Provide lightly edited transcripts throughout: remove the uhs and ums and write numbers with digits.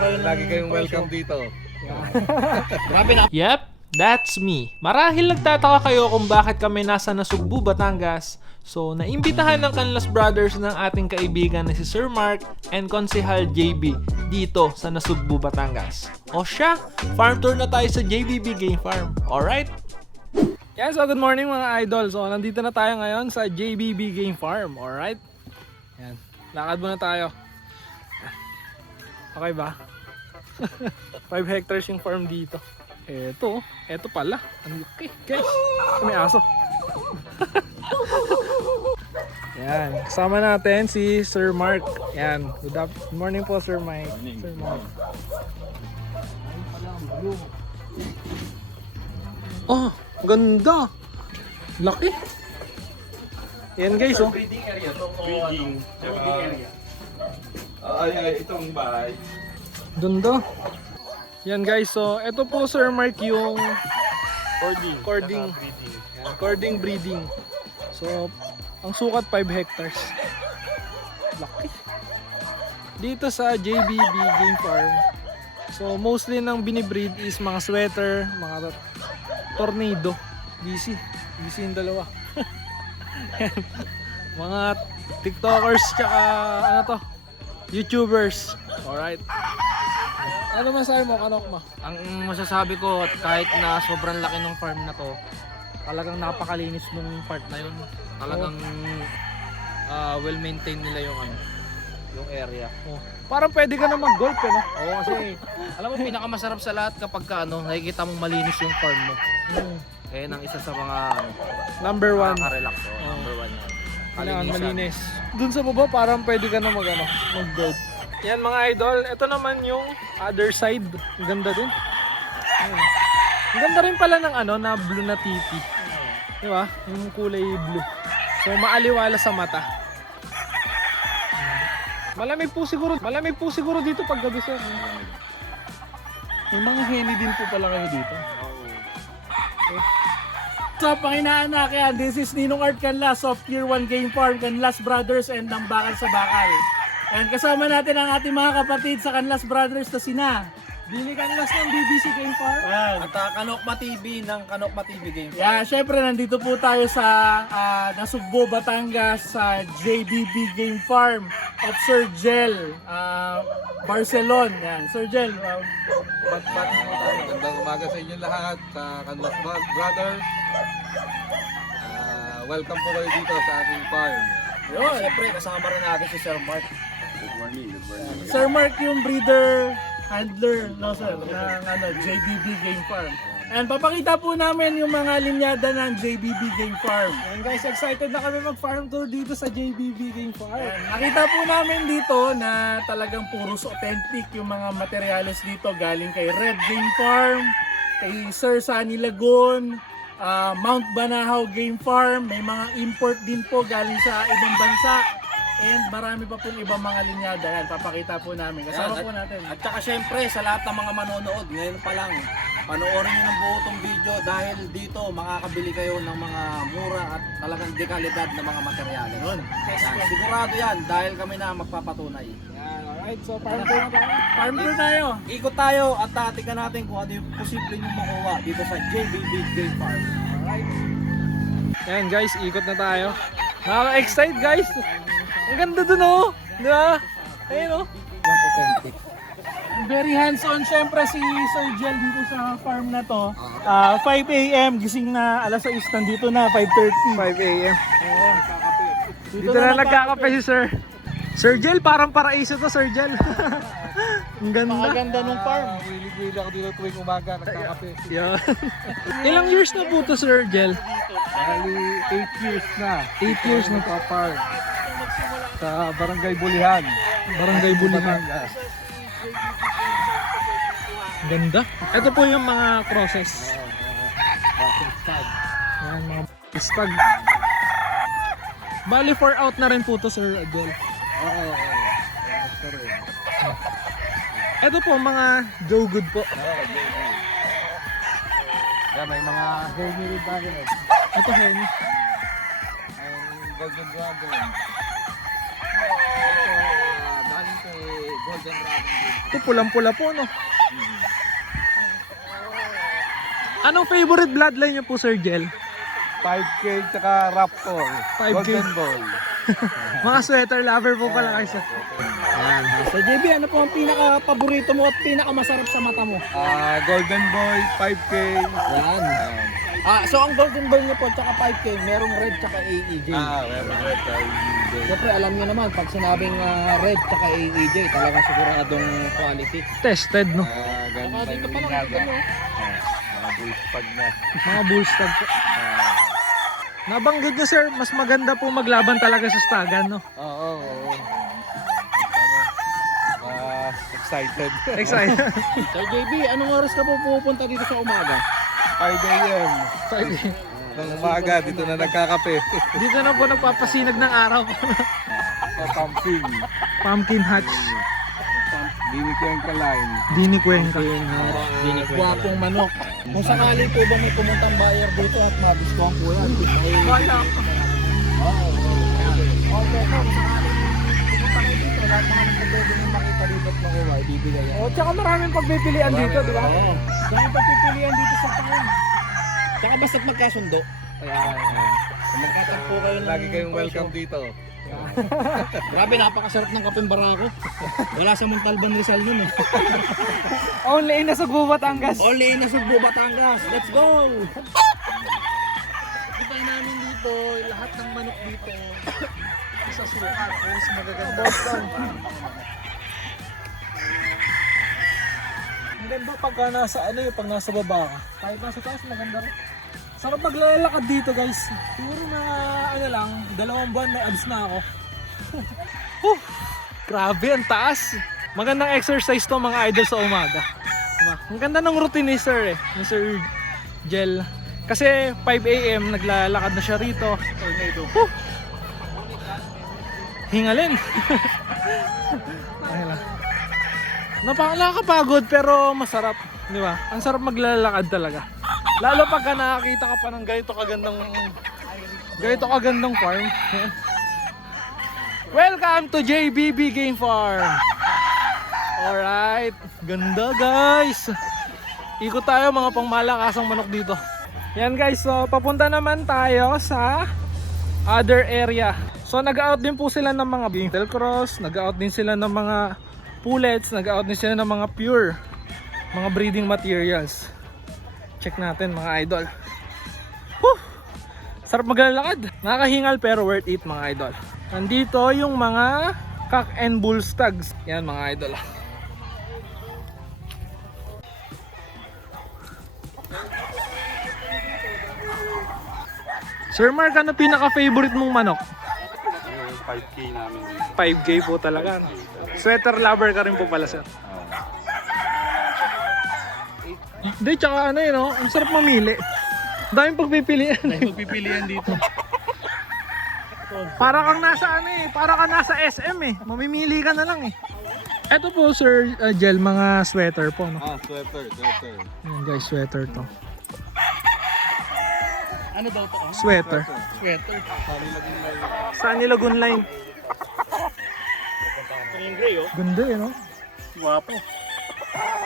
kayo ng Lagi kayong presyo. welcome dito. Grabe na. Yep, that's me. Marahil nagtataka kayo kung bakit kami nasa Nasugbu, Batangas. So, naimbitahan ng Canlas Brothers ng ating kaibigan na si Sir Mark and Konsehal JB dito sa Nasugbu, Batangas. O siya, farm tour na tayo sa JBB Game Farm. Alright? Yeah, so good morning mga idol. So, nandito na tayo ngayon sa JBB Game Farm. Alright? Yan. Lakad muna tayo. Okay ba? 5 hectares yung farm dito. Eto pala. Ang laki, guys. May aso. Yan. Kasama natin si Sir Mark. Yan. Good morning po, Sir Mike. Sir Mark. Oh, ganda. Laki. Yan guys, oh. Breeding area to. Breeding area. Ay, itong bahay. Ganda. Yan guys, so ito po Sir Mark yung cording yan, cording breeding. So ang sukat 5 hectares. Laki. Dito sa JBB Game Farm. So mostly nang binibreed is mga sweater, mga tornado, DC yung dalawa. Mga TikTokers tsaka ano to, YouTubers. Alright. Ano masabi mo, Kanok mo? Ang masasabi ko, kahit na sobrang laki ng farm na to, talagang napakalinis nung part na yun. Talagang well maintained nila yung yung area. Oh. Parang pwede ka na mag-golf eh, no? Oo, kasi alam mo pinakamasarap sa lahat kapag nakikita mong malinis yung farm mo. Eh nang isa sa mga Number 1. nakaka-relax. Number 1 yan. Kailangan Kalinisan. malinis. Dun sa baba parang pwede ka na mag-golf. Yan mga idol, ito naman yung other side. Ang ganda din. Ayan. Ang ganda rin pala ng na blue na titi. Di ba? Yung kulay blue. So maaliwala sa mata. Malamig po siguro dito pag gabi sir. May mga henny din po pala kayo dito. Sa Panginoon kaya this is Ninong Art Canlas of Tier 1 Game Farm, Canlas Brothers and ng Bakal sa Bakal. And kasama natin ang ating mga kapatid sa Canlas Brothers na sina Billy Canlas ng BBC Game Farm. At Kanokma TV ng Kanokma TV Game. Yeah, syempre nandito po tayo sa Nasugbu, Batangas sa JBB Game Farm of Sir Jel Barcelon. Yan, Sir Jel. Magandang umaga sa inyo lahat sa Canlas Brothers. Welcome po kayo dito sa ating farm. Yun, siyempre kasama rin natin si Sir Mark. Good morning. Sir Mark yung breeder handler no sir ng JBB Game Farm. And papakita po namin yung mga linyada ng JBB Game Farm. Yan guys, excited na kami mag-farm tour dito sa JBB Game Farm. And nakita po namin dito na talagang puros authentic yung mga materyales dito galing kay Red Game Farm, kay Sir Sunny Lagoon, Mount Banahaw Game Farm, may mga import din po galing sa ibang bansa. And marami pa pong ibang mga linyada. Yan, papakita po namin. Kasama po natin. At saka syempre sa lahat ng mga manonood, ngayon pa lang, panoorin nyo ng buo itong video dahil dito makakabili kayo ng mga mura at talagang dekalidad na mga materyales. Yan, sigurado yan dahil kami na magpapatunay. Yan, alright. So farm tour na tayo. Farm tour tayo. Ikot tayo at tingnan natin kung ano yung posible nyo makuha dito sa JBB Game Farm. Alright. Yan guys, ikot na tayo. Nakaka-excite guys. Ang ganda dun oh. Di ba? Ayun oh. Very hands-on syempre si Sir Jel dito sa farm na to. 5 a.m. gising na, alas 6 nandito na, 5:30. 5 a.m. Dito na nagkakape si Sir. Sir Jel, parang paraiso to Sir Jel. Ang ganda. Napakaganda nung farm. Willing ako dito tuwing umaga, nagkakape. Yeah. Ilang years na po to Sir Jel? Bali, 8 years na. 8 years na po. Farm. Sa Barangay Bulihan. Barangay Bulihan. Batangas. Ganda. Ito po yung mga crosses. Yan, mga stag. Bali 4 out na rin po to Sir Jel. Oo. Sorry. Ito po mga Joe Good po. Yan, may mga henny rin tayo. Ito hen. Ang Golden Dragon. Ito, galing kay Gold Golden Dragon. Ito pulang-pula po, no? Anong favorite bloodline niyo po, Sir Jel? 5K tsaka Raptor. 5K. Golden Boy. Mga sweater lover po pala kayo, sir. Ayan. So JB, ano po ang pinaka-paborito mo at pinaka-masarap sa mata mo? Golden Boy, 5K. Yan. So ang Golden Boy niyo po tsaka 5K, merong red tsaka AEJ. Meron red tayo. Siyempre alam niyo naman, pag sinabing red tsaka AEJ, talagang siguradong quality. Tested, no? Ganun Dito pa lang, tayo. ano? Mga bulls pag na. Mga bullstag po. Nabanggit niyo, sir, mas maganda po maglaban talaga sa stagan, no? Oo. Excited. Excited. Sir JB, anong oras ka po pupunta dito sa umaga? 5 a.m. Ng umaga, dito na nagkakape. Dito na po nagpapasinag ng araw. Pumping. Pumpkin Hatch. Dini ko yung kalain. Dini Cuenca. Gwapong manok. Kung sakali po ba may pumuntang buyer dito at magustuhan po yan. Wala. Okay, kung sakali pumunta kayo dito, lahat naman ang pwede nyo makita dito at makuha, ibibigay yan. Tsaka maraming pagpipilian dito, di ba? Oo. Maraming pagpipilian dito sa taon. Tsaka basta't magkasundo. Ayan. Magkatagpo kayo ng Lagi kayong presyo. welcome dito. Grabe, napakasarap ng kapeng barako. Wala sa Montalban Rizal nun eh. Only in Nasugbu, Batangas. Only in Nasugbu, Batangas. Let's go! Kita namin dito, lahat ng manok dito. Sa sukat, mas magaganda. Boston. Ang ganda pagka nasa pag nasa baba ka. Kahit nasa taas, maganda rin. Sarap maglalakad dito, guys. Siguro mga lang, 2 buwan may abs na ako. Grabe, ang taas. Magandang exercise to mga idol sa umaga. Diba? Ang ganda ng routine ni Sir ni Sir Jel. Kasi 5 a.m. naglalakad na siya rito. Hingalin. Nakakapagod pero masarap, di ba? Ang sarap maglalakad talaga. Lalo pagka nakakita ka pa ng ganito kagandang farm. Welcome to JBB Game Farm. Alright, ganda guys. Ikot tayo mga pangmalakasang manok dito. Yan guys, so papunta naman tayo sa other area. So nag-out din po sila ng mga Bintel Cross, nag-out din sila ng mga pullets, nag-out din sila ng mga pure, mga breeding materials. Check natin mga idol. Woo! Sarap maglalakad. Nakakahingal pero worth it mga idol. Nandito yung mga cock and bull stags. Yan mga idol. Sir Mark, ano pinaka-favorite mong manok? 5K namin. 5K po talaga. Sweater lover ka rin po pala, sir. Hindi, tsaka ano yun, no? Ang sarap mamili. Daming pagpipilian. Magpipilian dito. Para kang nasa para kang nasa SM eh. Mamimili ka na lang eh. Ito po, Sir Jel, mga sweater po, no? Sweater. Ayan guys, sweater to. Ano daw to? Sweater. Sweater. Sunny Lagoon Line. Yung gray oh. Ganda eh, no? Guwapo.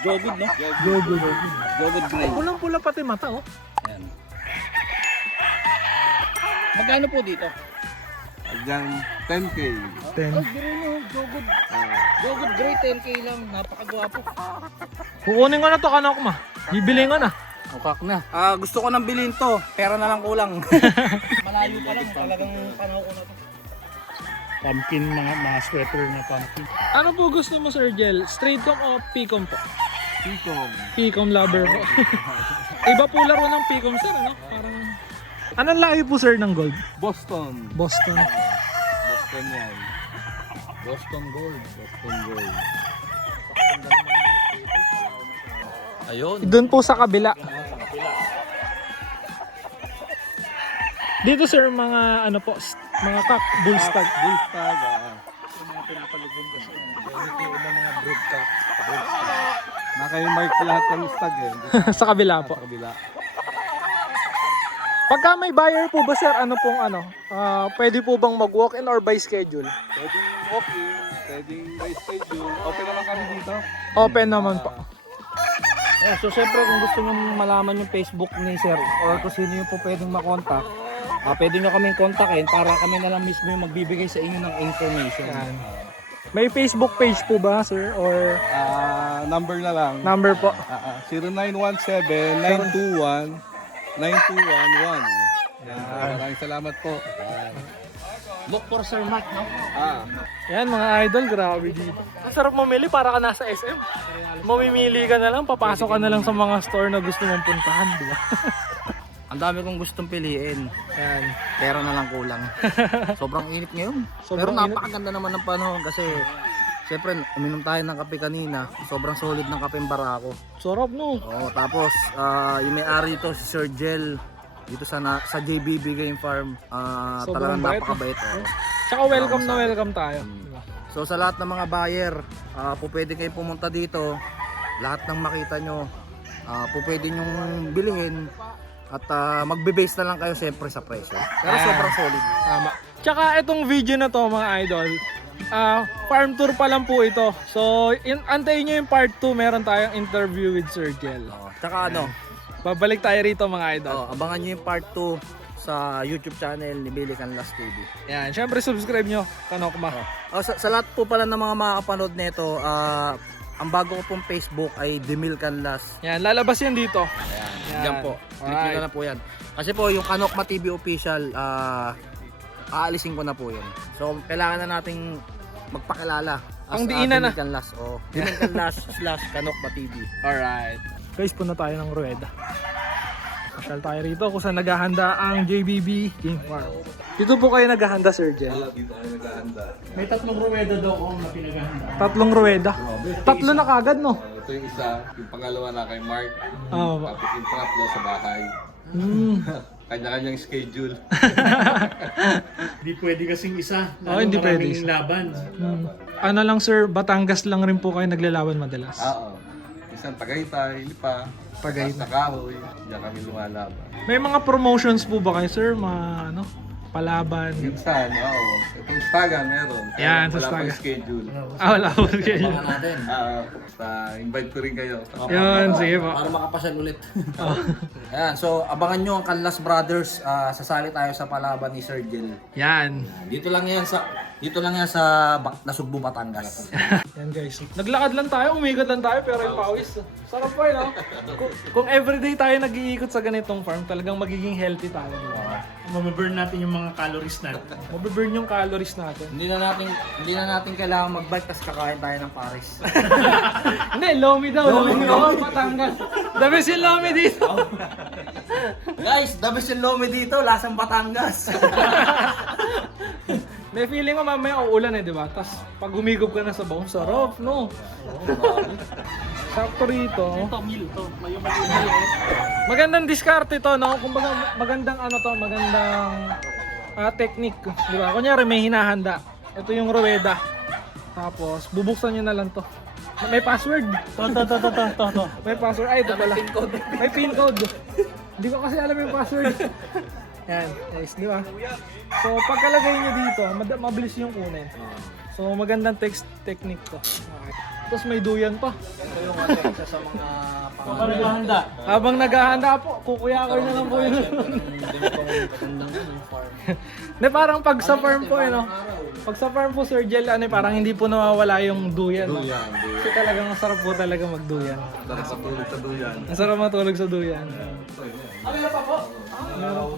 Jogod, no? Jogod gray. Pulang-pula pati mata, oh. Yan. Magkano po dito? Hanggang 10K. 10. Jogod. Jogod gray, 10K lang. Napakagwapo. Kukunin ko na to, kanok ma. Bibili ko na. Mukak na. Gusto ko nang bilhin to. Pera na lang kulang. Malayo pa lang. Talagang panahon ko na to. Pumpkin, mga sweater na pumpkin. Ano po gusto mo, Sir Jel? Straight com o Picom po? Picom. Picom lover po. Iba po laro ng Picom, sir, ano? Parang... Anong laki po, sir, ng gold? Boston. Boston. Boston yan. Boston Gold. Ayun. Doon po sa kabila. Dito, sir, mga ano po, mga cock, bullstag. Bullstag. Mga pinapalugod ko sa Ito yung mga breed ka. Nakaimike lahat ng stag eh. sa kabila po. Sa kabila. Pagka may buyer po ba, sir, ano pong pwede po bang mag-walk-in or by schedule? Pwede walk-in. pwedeng may schedule. Open naman kami dito. Open naman po. Yeah, so syempre kung gusto nyo malaman yung Facebook ni Sir or kung sino yung po pwedeng makontak, pwede nyo kaming kontakin para kami na lang mismo yung magbibigay sa inyo ng information. Yan. May Facebook page po ba, sir? Or Number na lang. number po? 0917-921-9211. Maraming salamat po. Look for Sir Mark, no? Yan mga idol, grabe dito. Ang sarap mamili para ka nasa SM. Mamimili ka na lang, papasok ka na lang sa mga store na gusto mong puntahan, di ba? Ang dami kong gustong piliin. Yan. Pera na lang kulang. Sobrang init ngayon. Sobrang Pero napakaganda naman ng panahon kasi syempre uminom tayo ng kape kanina. Sobrang solid ng kape Barako. Sarap no? Oo, tapos yung may-ari ito si Sir Jel dito sa JBB Game Farm. Sobrang Talagang bait. napakabait. Oo. Tsaka welcome na welcome tayo. Di ba? So sa lahat ng mga buyer, po pwede kayo pumunta dito. Lahat ng makita nyo, po pwede nyong bilhin. At magbe-base na lang kayo siyempre sa presyo. Pero sobrang solid. Tama. Tsaka itong video na to mga idol, farm tour pa lang po ito. So, antayin nyo yung part 2, meron tayong interview with Sir Jel. Tsaka Babalik tayo rito mga idol. abangan nyo yung part 2 sa YouTube channel ni Billy Canlas TV. Yan, syempre subscribe nyo, Kanokma. Sa lahat po pala ng mga makakapanood nito, ang bago ko pong Facebook ay Demil Canlas. Yan, lalabas yan dito. Yan. Diyan po. Click nyo na lang po yan. Kasi po yung Kanokma TV official, aalisin ko na po yun. So kailangan na nating magpakilala. Ang diinan na. Demil Canlas. Demil Canlas / Kanokma TV. Alright. Guys, punta tayo ng Rueda. Pasyal tayo rito kung saan naghahanda ang JBB Game Farm. Dito po kayo naghahanda, Sir Jel. Dito kami naghahanda. May 3 ruweda daw kung na pinaghahanda. 3 Rueda. 3 na kagad, no? Ito yung isa, yung pangalawa na kay Mark. Oo. Tapos yung pangatlo sa bahay. Kanya-kanyang schedule. Hindi pwede kasing isa. Hindi pwede maraming isa. laban. Ano lang, Sir, Batangas lang rin po kayo naglalaban madalas. Oo. Isang Tagaytay, Lipa, Tagaytay. Kahoy, diyan kami lumalaban. May mga promotions po ba kayo, Sir? Palaban? Minsan, itong Stagan meron. Yan, sa Wala Stagan. pang schedule. Wala po kayo. Abangan natin. Invite ko rin kayo. Yun, sige po. Para makapasyal ulit. Ayan, so abangan nyo ang Canlas Brothers. Sasali tayo sa palaban ni Sir Jel. Yan. Dito lang yan sa Nasugbu, Batangas. Yan guys. Naglakad lang tayo, umikot lang tayo, pero yung pawis. Sarap po no? Kung everyday tayo nag-iikot sa ganitong farm, talagang magiging healthy tayo. Mababurn natin yung mga calories natin. Mabiburn yung calories natin. Hindi na natin kailangan mag-bike tas kakain tayo ng Paris. Hindi, Lomi daw. Lomi daw, Batangas. The best yung Lomi dito. Guys, the best yung Lomi dito, lasang Batangas. May feeling ko mamaya uulan di ba? Tapos pag humigop ka na sa baong, sarap, no? Sakto rito. Ito, meal to. May Magandang diskarte to, no? Kumbaga magandang magandang technique, di ba? Kunyari may hinahanda. Ito yung ruweda. Tapos bubuksan niyo na lang to. May password. To. May password. Ay, ito pala. May pin code. Hindi ko kasi alam yung password. Yan, nice, di ba? So, pagkalagay nyo dito, mabilis yung kunin. So, magandang text technique to. Okay. Tapos may duyan pa. Ito yung isa sa mga naghahanda. Habang naghahanda po, kukuyakoy na lang po yun. Na parang pag sa farm po, no? Pag sa farm po, Sir Jel, parang hindi po nawawala yung duyan. No? Kasi talagang masarap po talaga magduyan. Sarap sa tulog sa duyan. Masarap matulog sa duyan. Ano pa po?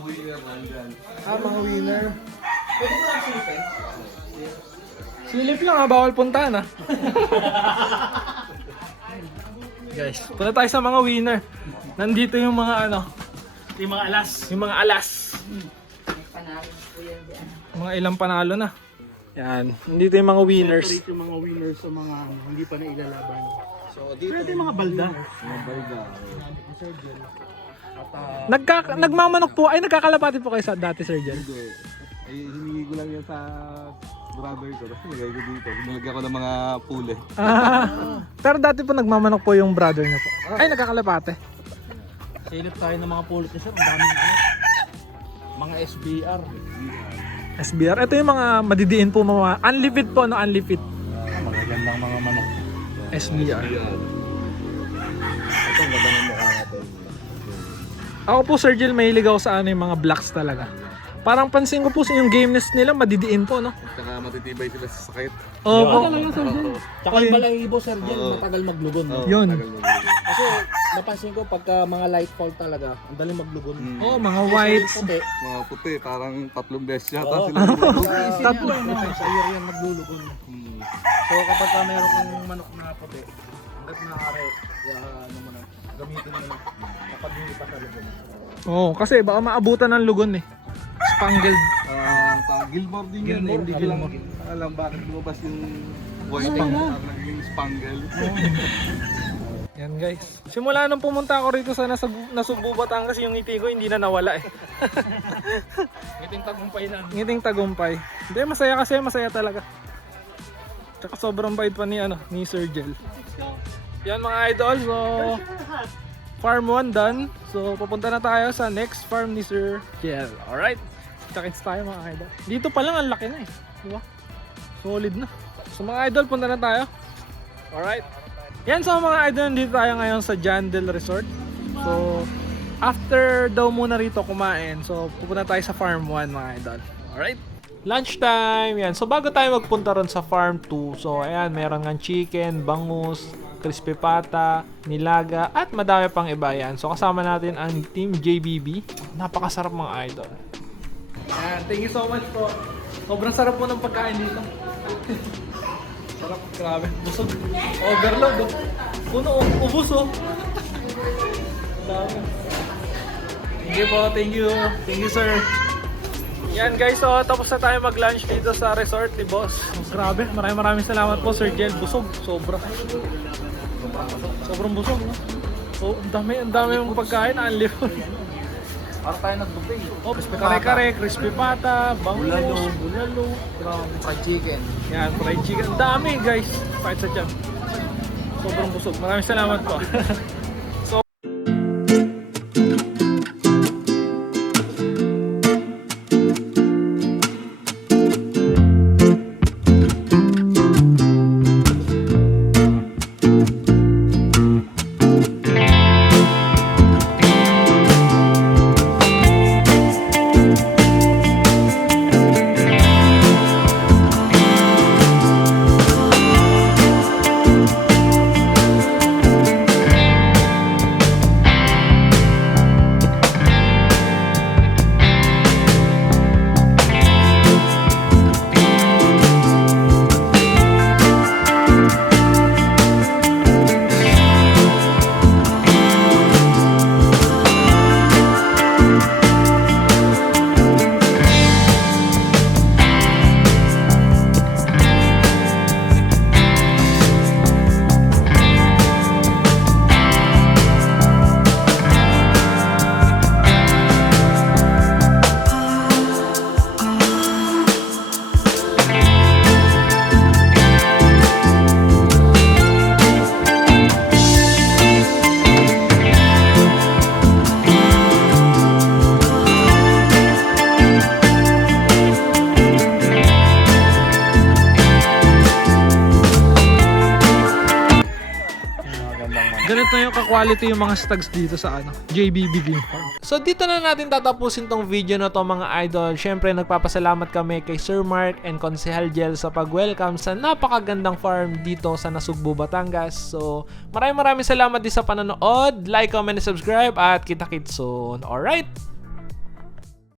Winner nandyan. Mga winner. Pwede mo lang silipin? Silip lang bawal puntahan Guys, punta tayo sa mga winner. Nandito yung mga Yung mga alas. yung mga alas. Mga ilang panalo na. Yan, nandito yung mga winners. Ito yung mga winners sa mga hindi pa nailalaban. So, dito Pwede yung mga balda. Nagmamanok po, ay nagkakalapati po kayo sa dati, Sir Jel. Hiningi ko lang yan sa brother ko. Tapos nilagay ko dito. Nilagyan ko ng mga pule. Pero dati po nagmamanok po yung brother niyo po. Ay, nagkakalapate. silip tayo ng mga pulot ni Sir. Ang daming mga SBR. SBR. Ito yung mga madidiin po mga unlifted po, no? Unlifted. SBR. Yan. Ito, ang ganda ng mukha natin. Ako po, Sir Jill, mahilig ako sa yung mga blocks talaga. Parang pansin ko po sa yung gameness nila, madidiin po, no? At saka matitibay sila sa sakit. Oo po. Tsaka yung balahibo, Sir Jen, Oo. matagal maglugon. Oo, Yun. tagal mo yun. Kasi napansin ko pagka mga light fall talaga, ang daling maglugon. Oo, mga Kasi whites. yung puti, Mga puti, parang 3 beses yata Oo. sila. tatlo no, sa year yan maglulugon. So kapag ka meron kang manok na puti, hanggat maaari, ano mo na, gamitin mo na kapag hindi pa sa lugon. Oo, kasi baka maabutan ng lugon eh. Spangled. Parang Gilmore din yan eh. Hindi ko lang alam bakit lumabas yung white parang naging spangle. Yan guys. Simula nung pumunta ako rito sa Nasugbu, Batangas, yung ngiti ko hindi na nawala eh. Ngiting tagumpay lang. Ngiting tagumpay. Hindi, masaya kasi, masaya talaga. Tsaka sobrang bait pa ni Sir Jel. Yan mga idol, so farm 1 done. So pupunta na tayo sa next farm ni Sir Jel. Alright, kita-kits tayo mga idol. Dito pa lang ang laki na eh, di ba? Solid na. So mga idol, punta na tayo. Alright. Yan, so mga idol, dito tayo ngayon sa Jandel Resort. So after daw muna rito kumain, so pupunta tayo sa farm 1 mga idol. Alright. Lunchtime, yan. So bago tayo magpunta ron sa farm 2, so ayan, meron ng chicken, bangus, crispy pata, nilaga, at madami pang iba yan. So kasama natin ang team JBB. Napakasarap mga idol. Yan, thank you so much po. Sobrang sarap po ng pagkain dito. Sarap, grabe. Busog. Overload. Oh. Puno, ubus oh. Dami. Thank you po, thank you. Thank you sir. Yan guys, so tapos na tayo mag-lunch dito sa resort ni Boss. Grabe, maraming salamat po Sir Jel. Busog, sobra. Sobrang busog, no? So, ang dami yung pagkain, ang liw. Para tayo nag-buffet. Oh, kare-kare, crispy pata, bangus, bulalo, Fried chicken. yan, fried chicken. Ang dami guys, kahit sa dyan. Sobrang busog. Maraming salamat po. Ganito yung ka-quality yung mga stags dito sa JBB Game Farm. So dito na natin tatapusin tong video na to mga idol. Syempre nagpapasalamat kami kay Sir Mark and Konsehal Jel sa pag-welcome sa napakagandang farm dito sa Nasugbu, Batangas. So maraming salamat din sa panonood. Like, comment, and subscribe at kita-kits soon. Alright!